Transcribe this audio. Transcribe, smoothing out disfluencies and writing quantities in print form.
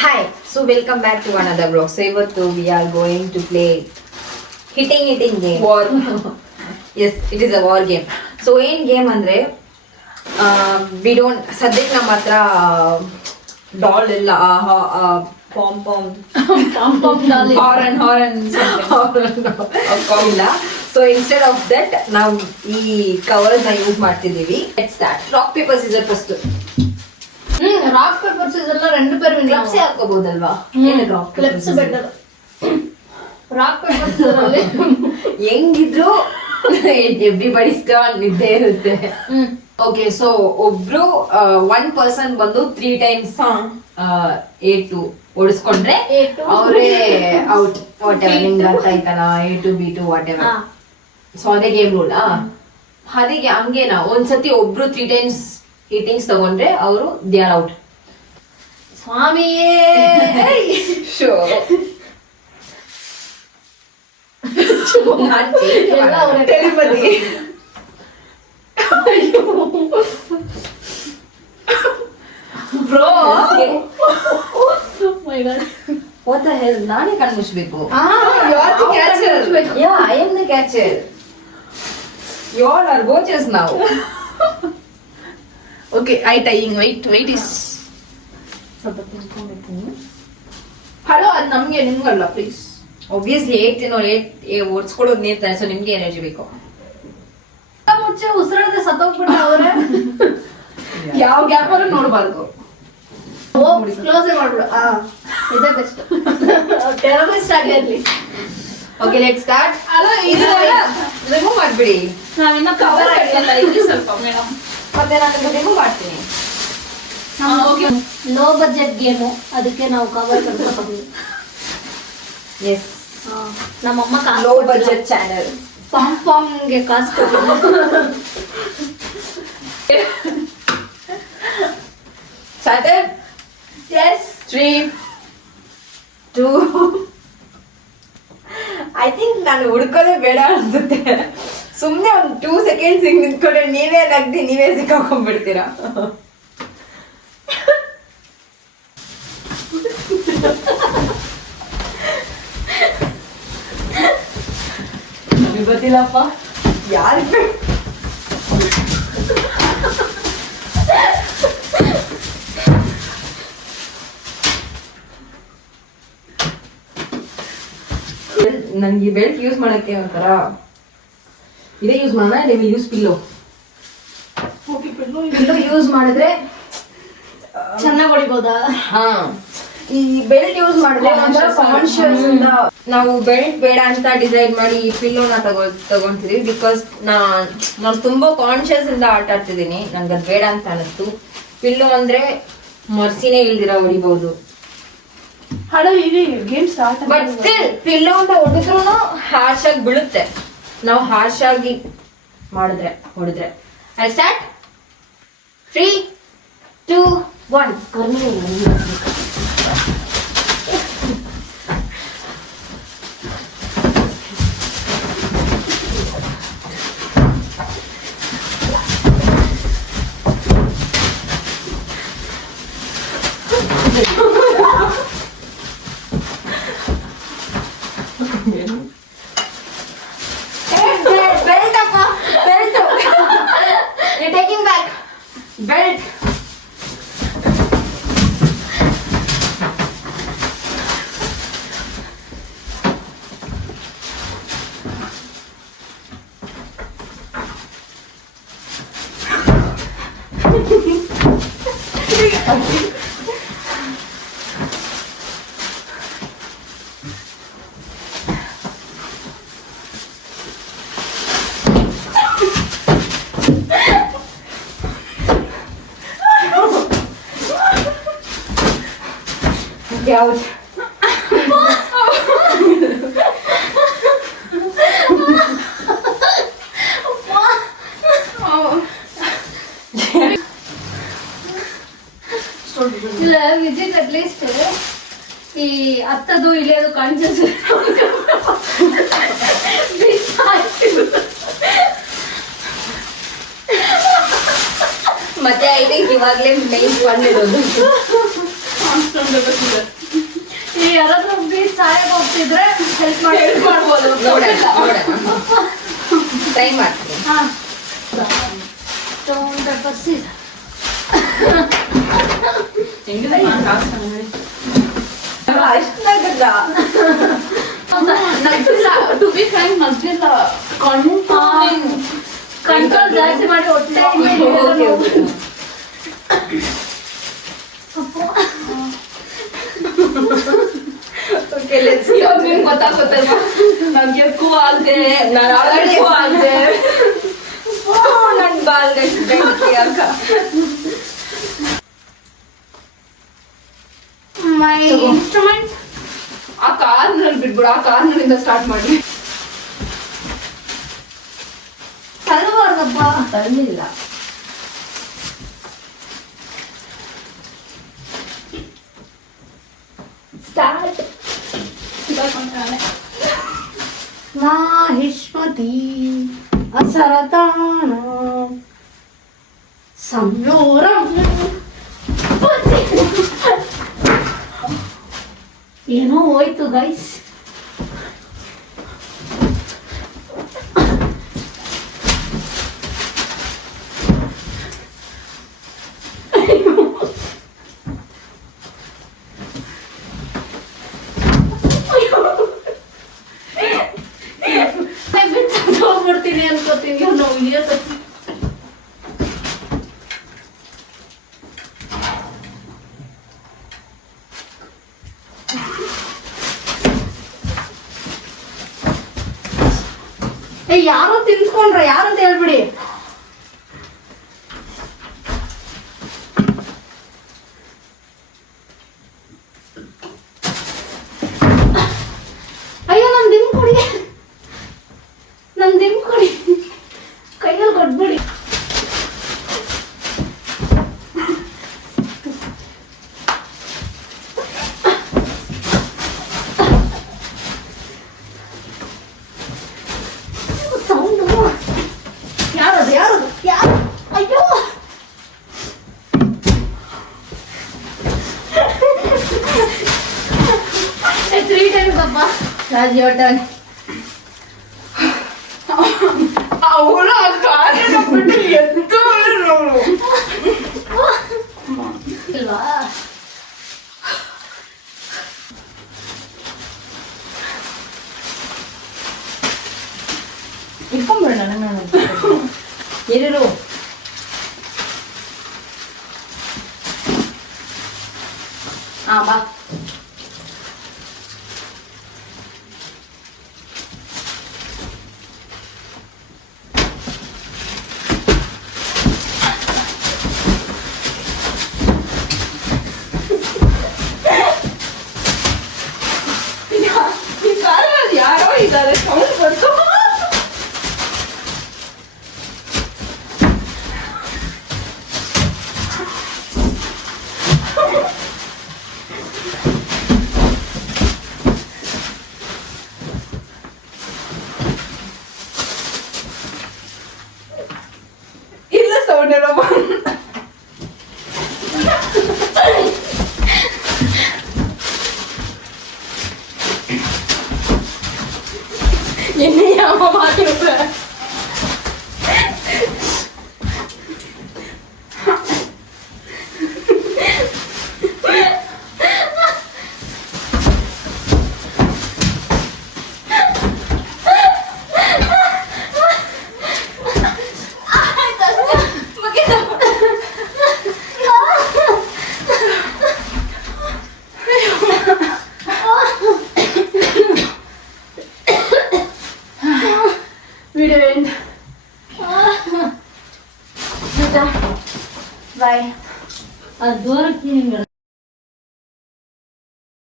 Hi, so welcome back to another vlog. So ಇವತ್ತು we are going to play hitting game. War. Yes, it is a war game. So ಏನ್ game ಅಂದ್ರೆ we don't ಸದ್ಯಕ್ಕೆ ನಮ್ಮ ಹತ್ರ doll ಇಲ್ಲ ಪಾಮ್ doll ಹಾರನ್ ಇಲ್ಲ. ಸೊ ಇನ್ಸ್ಟೆಡ್ ಆಫ್ ದಟ್ ನಾವು ಈ ಕವರ್ ನ ಯೂಸ್ ಮಾಡ್ತಿದೀವಿ. Let's start. Rock paper scissor first. Rock paper சீசர்ல ரெண்டு பேரும் ಕ್ಲಬ್ಸ್ ಹಾಕೋಬಹುದಲ್ವಾ? Clips better. Rock paper scissor ಹೆಂಗಿದ್ರು ಎವ್ರಿಬಡಿ ಸ್ಟಾರ್ಟ್ ನಿದ್ದೆ ಇರುತ್ತೆ. ಓಕೆ, ಸೊ ಒಬ್ರು ಒನ್ ಪರ್ಸನ್ ಬಂದು 3 times A2 ಓಡಿಸ್ಕೊಂಡ್ರೆ ಅವರೇ ಔಟ್. ವಾಟ್ ಎವರ್ ನಿಮ್ಗೆ ಅರ್ಥ ಆಯ್ತಲ್ಲ, A2 B2 whatever. So ಅದೇ ಗೇಮ್ ರೂಲ್. ಅದಕ್ಕೆ ಹಂಗೇನಾ, ಒಂದ್ಸತಿ ಒಬ್ರು 3 times ಹಿಟ್ಟಿಂಗ್ಸ್ ತಗೊಂಡ್ರೆ ಅವರು ದೇ ಆರ್ ಔಟ್. ಸ್ವಾಮಿಯೇ show telepathy. Bro my god, what the hell. ನಾನೇ ಕಣ್ಮುಚ್ಬೇಕು. You are the catcher. Yeah, I am the catcher. You all are ಗೋಚರ್ಸ್ now. Okay, I tying. Wait is ಸ್ವಲ್ಪ ತಿನ್ಕೊಬೇಕು. Hello, ಅದು ನಮ್ಗೆ ನಿಮ್ಗಲ್ಲ ಪ್ಲೀಸ್. ಒಬ್ವಿಯಸ್ಲಿ 8 ತಿನ್ನೋರು 8 ಓಡಿಸ್ಕೊಳ್ಳೋದು ನೀರ್ತಾನೆ. ಸೊ ನಿಮ್ಗೆ ಎನರ್ಜಿ ಬೇಕು. ಮುಚ್ಚೆ ಉಸಿರಾಡದೆ ಸತ್ತೋಗ್ಬಿಟ್ಟ ಅವ್ರೆ. ಯಾವ ಗ್ಯಾಪ್ ಅಲ್ಲೂ ನೋಡಬಾರ್ದು. ಕ್ಲೋಸ್ ಮಾಡ್ಬಿಡು. ಇದೇ ಬೆಸ್ಟ್. ಟೆರರಿಸ್ಟ್ ಆಗಿರ್ಲಿ. Okay, let's start. ಅಲ್ಲ, ಇದು ರಿಮೂವ್ ಮಾಡ್ಬಿಡಿ. ನಾವಿನ್ನ ಕವರ್ ಆಗಿಲ್ಲ. ಇಲ್ಲಿ ಸ್ವಲ್ಪ ಮೇಡಮ್. ಮತ್ತೆ ನಾನು ರಿಮೂವ್ ಮಾಡ್ತೀನಿ. ಲೋ ಬಜೆಟ್ ಗೇಮು, ಅದಕ್ಕೆ ನಾವು ಕವರ್ ಕರ್ಕೊಂಡು. ಎಸ್, ನಮ್ಮಮ್ಮ ಲೋ ಬಜೆಟ್ ಚಾನೆಲ್. ಪಾಮ್ಗೆ ಕಾಸು ಕೊಟ್ಟಿದ್ರು. ಸ್ಟಾರ್ಟೆಡ್. ಎಸ್. 3 2 ಐ ಥಿಂಕ್ ನಾನು ಹುಡ್ಕೋದೇ ಬೇಡ ಅನ್ಸುತ್ತೆ. ಸುಮ್ಮನೆ ಒಂದು 2 seconds ಹಿಂಗ್ ನಿಂತ್ಕೊಂಡ್ರೆ ನೀವೇ ನಗ್ದಿ ನೀವೇ ಸಿಕ್ಕಾಕೊಂಡ್ಬಿಡ್ತೀರಾ. ಗೊತ್ತಿಲ್ಲಪ್ಪ ಯಾರಿಗೆ. ನನ್ಗೆ ಬೆಲ್ಟ್ ಯೂಸ್ ಮಾಡಕ್ಕೆ ಒಂಥರ ಇದೇ ಯೂಸ್ ಮಾಡೋಣ. ನೀವು ಯೂಸ್ ಪಿಲ್ಲೋ ಯೂಸ್ ಮಾಡಿದ್ರೆ ಚೆನ್ನಾಗಿ ಹೊಡಿಬೋದಾ? ಹಾ, ಈ ಬೆಲ್ಟ್ ಯೂಸ್ ಮಾಡಿದ್ರೆ ಒಂಥರ ಕಾನ್ಶಿಯಸ್ ಇಂದ ನಾವು ಬೆಲ್ಟ್ ಬೇಡ ಅಂತ ಡಿಸೈಡ್ ಮಾಡಿ ಈ ಪಿಲ್ಲೋನ ತಗೊಂತಿದೀವಿ. ಬಿಕಾಸ್ ನಾನು ತುಂಬಾ ಕಾನ್ಶಿಯಸ್ ಇಂದ ಆಟ ಆಡ್ತಿದ್ದೀನಿ. ನಂಗೆ ಅದು ಬೇಡ ಅಂತ ಅನಿಸ್ತು. ಪಿಲ್ಲೋ ಅಂದ್ರೆ ಮರ್ಸಿನೇ ಇಲ್ದಿರ ಹೊಡಿಬಹುದು. ಹಲೋ, ಈಗ game start. But still pillow ಅಂತ ಹೊಡೆದ್ರು ಹಾರ್ಶ್ ಆಗಿ ಬೀಳುತ್ತೆ. ನಾವು ಹಾರ್ಶ್ ಆಗಿ ಹೊಡೆದ್ರೆ. I start. 3 2 1. Belt. You're taking back. Belt. Out. ಇಲ್ಲ, ವಿಜಿಟ್ ಅಟ್ಲೀಸ್ಟ್ ಈ ಹತ್ತದು ಇಳಿಯೋದು ಕಾನ್ಶಿಯಸ್ ಮತ್ತೆ ಐ ಥಿಂಕ್ ಇವಾಗ್ಲೇ ಮೈನ್ ಫನ್ ಇರೋದು. ಯಾರಾದ್ರೂ ಪ್ಲೀಸ್ ಸಹಾಯಕ್ಕೆ ಹೋಗ್ತಿದ್ರೆ ಹೆಲ್ಪ್ ಮಾಡ್ಬೋದು. ನೋಡೋಣ ಟ್ರೈ ಮಾಡ್ತೀನಿ. ಹಾಂ stone paper scissor. To be frank ನಗ್ಲಿಲ್ಲ. ಕಂಟ್ರೋಲ್ ಜಾಸ್ತಿ ಮಾಡಿ ಹೊಟ್ಟೆ ಓಕೆ ಲೆಟ್ಸ್ ಗೊತ್ತಾಗುತ್ತಲ್ವಾ ನನ್ಗೆ ಎಕ್ಕೂ ಆಗದೆ ನಾನು ಆಲ್ರೆಡಿ ಆಗದೆ ನನ್ ಬಾಲ್ಗೆ ಬೆಂಕಿ ಅಕ್ಕ. ಮೈ ಇನ್ಸ್ಟ್ರೂಮೆಂಟ್. ಆ ಕಾರ್ನಲ್ಲಿ ಬಿಟ್ಬಿಡು, ಆ ಕಾರ್ನಲ್ಲಿಂದ ಸ್ಟಾರ್ಟ್ ಮಾಡಿ. ತರಬಾರ್ದಪ್ಪ. ತರಲಿಲ್ಲ. ಸ್ಟಾರ್ಟ್. ಮಾಹಿಷ್ಮತಿ ಅಸರತಾನ ಸಂಯೋರಂ. ಏನೋ ಹೋಯ್ತು ಗೈಸ್. ಹೋಗ್ಬಿಡ್ತೀನಿ ಅನ್ಕೋತೀನಿ. ನಾವು ಯಾರೋ ತಿನ್ಸ್ಕೊಂಡ್ರ ಯಾರಂತ ಹೇಳ್ಬಿಡಿ. ಅಯ್ಯೋ ನನ್ ದಿಮ್ ಕೊಡಿ, ನನ್ ದಿಮ್ ಕೊಡಿ, ಕೈಯಲ್ಲಿ ಕೊಟ್ಬಿಡಿ. ಯಾರದು ಯಾರದು ಯಾರು? ಅಯ್ಯೋ ತ್ರೀ ಟೈಮ್ಸ್ ಅಪ್ಪ. Raj your turn. ಅವಳು ಆ ಕಾರ್ನ ಬಿಟ್ಟು ಎದ್ದು ಇಲ್ವಾ? ಇಟ್ಕೊಂಡ್ಬಿಡೋಣ ನಾನು ಏನಿರು. ಬಾ. ಈ ಕಾರಲ್ಲಿ ಯಾರೋ ಇದ್ದಾರೆ, ಸೌಂಡ್ ಬರ್ತು. ಇಲ್ಲ ಸೌಂಡ್ ಏನೋ ಎಣ್ಣೆ ಯಾವ ಮಾತಿರುತ್ತೆ. Video end. ಬಾಯ್. ಅದು ದೂರಕ್ಕೆ ನಿಂಗೆ